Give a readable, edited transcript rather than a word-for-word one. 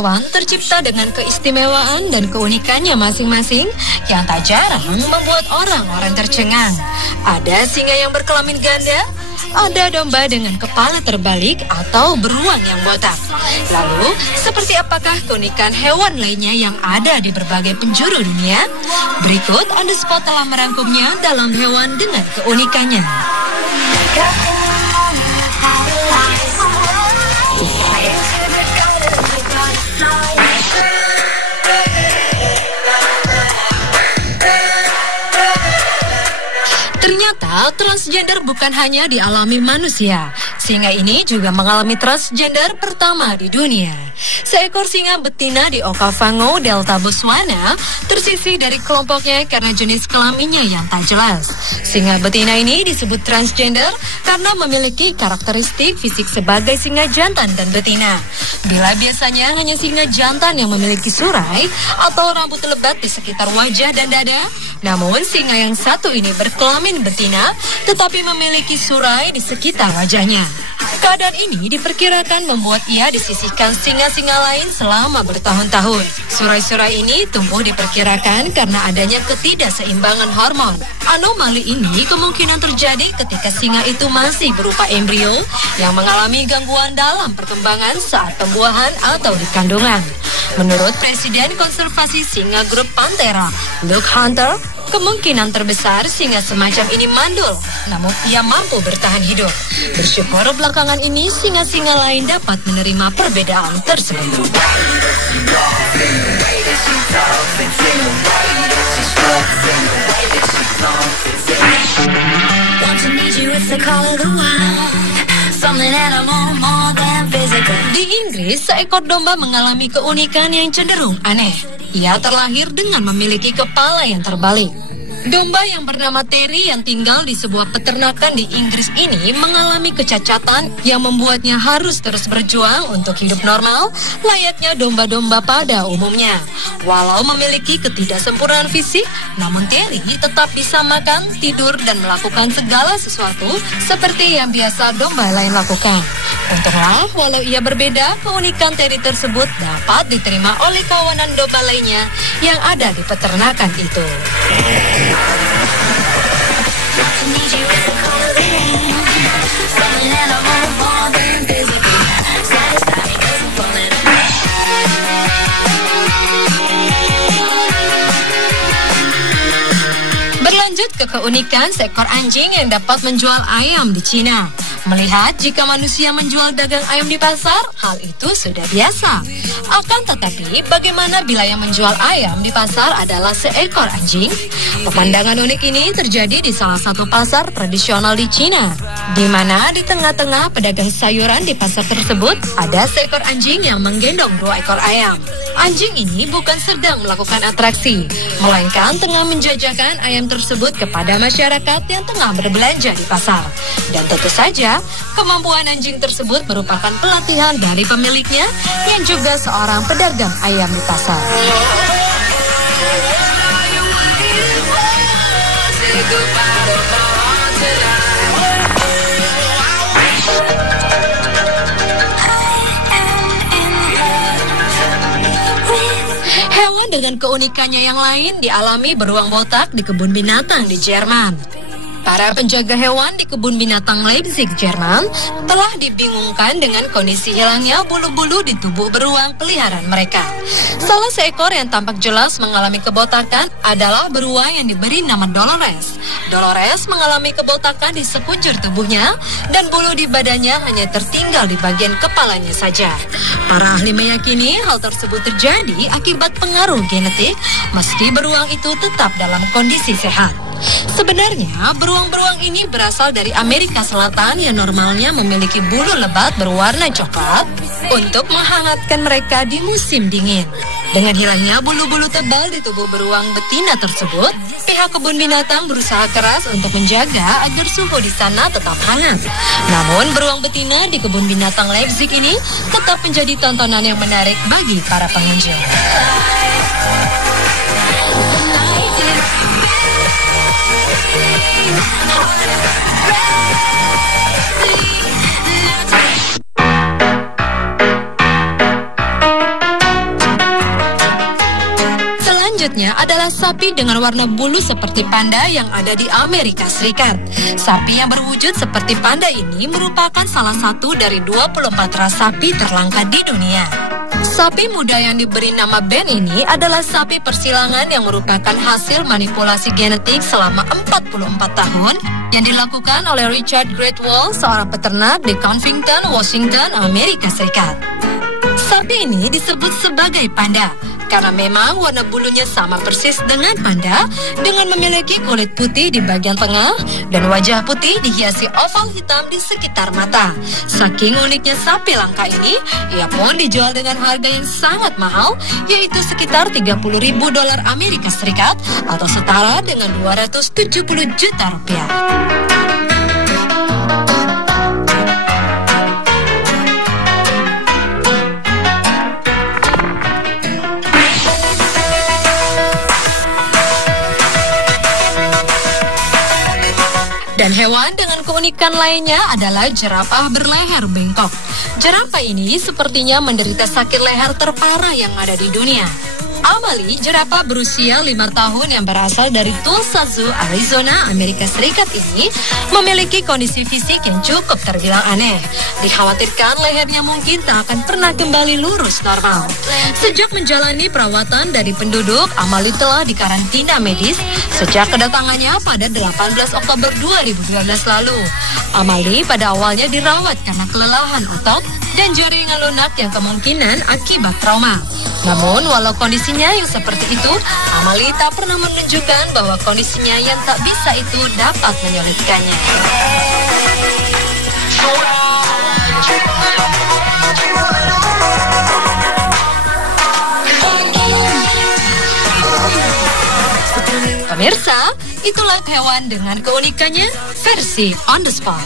hewan tercipta dengan keistimewaan dan keunikannya masing-masing yang tak jarang membuat orang-orang tercengang. Ada singa yang berkelamin ganda, ada domba dengan kepala terbalik atau beruang yang botak. Lalu, seperti apakah keunikan hewan lainnya yang ada di berbagai penjuru dunia? Berikut On The Spot telah merangkumnya dalam hewan dengan keunikannya. Ternyata transgender bukan hanya dialami manusia. Singa ini juga mengalami transgender pertama di dunia. Seekor singa betina di Okavango, Delta Botswana, tersisih dari kelompoknya karena jenis kelaminnya yang tak jelas. Singa betina ini disebut transgender karena memiliki karakteristik fisik sebagai singa jantan dan betina. Bila biasanya hanya singa jantan yang memiliki surai atau rambut lebat di sekitar wajah dan dada, namun singa yang satu ini berkelamin betina tetapi memiliki surai di sekitar wajahnya. Keadaan ini diperkirakan membuat ia disisihkan singa-singa lain selama bertahun-tahun. Surai-surai ini tumbuh diperkirakan karena adanya ketidakseimbangan hormon. Anomali ini kemungkinan terjadi ketika singa itu masih berupa embrio yang mengalami gangguan dalam perkembangan saat pembuahan atau di kandungan. Menurut Presiden Konservasi Singa Grup Panthera, Luke Hunter, kemungkinan terbesar singa semacam ini mandul, namun ia mampu bertahan hidup. Bersyukur belakangan ini singa-singa lain dapat menerima perbedaan tersebut. Di Inggris, seekor domba mengalami keunikan yang cenderung aneh. Ia terlahir dengan memiliki kepala yang terbalik. Domba yang bernama Terry yang tinggal di sebuah peternakan di Inggris ini mengalami kecacatan yang membuatnya harus terus berjuang untuk hidup normal layaknya domba-domba pada umumnya. Walau memiliki ketidaksempurnaan fisik, namun Terry tetap bisa makan, tidur, dan melakukan segala sesuatu seperti yang biasa domba lain lakukan. Untunglah, walau ia berbeda, keunikan Terry tersebut dapat diterima oleh kawanan domba lainnya yang ada di peternakan itu. Berlanjut ke keunikan seekor anjing yang dapat menjual ayam di Cina. Melihat jika manusia menjual dagang ayam di pasar, hal itu sudah biasa. Akan tetapi, bagaimana bila yang menjual ayam di pasar adalah seekor anjing? Pemandangan unik ini terjadi di salah satu pasar tradisional di Cina, di mana di tengah-tengah pedagang sayuran di pasar tersebut ada seekor anjing yang menggendong 2 ekor ayam. Anjing ini bukan sedang melakukan atraksi, melainkan tengah menjajakan ayam tersebut kepada masyarakat yang tengah berbelanja di pasar. Dan tentu saja, kemampuan anjing tersebut merupakan pelatihan dari pemiliknya yang juga seorang pedagang ayam di pasar. Hewan dengan keunikannya yang lain dialami beruang botak di kebun binatang di Jerman. Para penjaga hewan di kebun binatang Leipzig, Jerman, telah dibingungkan dengan kondisi hilangnya bulu-bulu di tubuh beruang peliharaan mereka. Salah seekor yang tampak jelas mengalami kebotakan adalah beruang yang diberi nama Dolores. Dolores mengalami kebotakan di sekujur tubuhnya dan bulu di badannya hanya tertinggal di bagian kepalanya saja. Para ahli meyakini hal tersebut terjadi akibat pengaruh genetik, meski beruang itu tetap dalam kondisi sehat. Sebenarnya, beruang-beruang ini berasal dari Amerika Selatan yang normalnya memiliki bulu lebat berwarna coklat untuk menghangatkan mereka di musim dingin. Dengan hilangnya bulu-bulu tebal di tubuh beruang betina tersebut, pihak kebun binatang berusaha keras untuk menjaga agar suhu di sana tetap hangat. Namun, beruang betina di kebun binatang Leipzig ini tetap menjadi tontonan yang menarik bagi para pengunjung. adalah sapi dengan warna bulu seperti panda yang ada di Amerika Serikat. Sapi yang berwujud seperti panda ini merupakan salah satu dari 24 ras sapi terlangka di dunia. Sapi muda yang diberi nama Ben ini adalah sapi persilangan yang merupakan hasil manipulasi genetik selama 44 tahun yang dilakukan oleh Richard Greatwell, seorang peternak di Covington, Washington, Amerika Serikat. Sapi ini disebut sebagai panda karena memang warna bulunya sama persis dengan panda, dengan memiliki kulit putih di bagian tengah dan wajah putih dihiasi oval hitam di sekitar mata. Saking uniknya sapi langka ini, ia pun dijual dengan harga yang sangat mahal, yaitu sekitar $30.000 Amerika Serikat atau setara dengan 270 juta rupiah. Dan hewan dengan keunikan lainnya adalah jerapah berleher bengkok. Jerapah ini sepertinya menderita sakit leher terparah yang ada di dunia. Amali, jerapah berusia 5 tahun yang berasal dari Tulsa Zoo, Arizona, Amerika Serikat ini memiliki kondisi fisik yang cukup terbilang aneh. Dikhawatirkan lehernya mungkin tak akan pernah kembali lurus normal. Sejak menjalani perawatan dari penduduk, Amali telah dikarantina medis sejak kedatangannya pada 18 Oktober 2012 lalu. Amali pada awalnya dirawat karena kelelahan otot dan jaringan lunak yang kemungkinan akibat trauma. Namun, walau kondisinya yang seperti itu, Amali tak pernah menunjukkan bahwa kondisinya yang tak bisa itu dapat menyulitkannya. Pemirsa, itulah hewan dengan keunikannya versi On The Spot.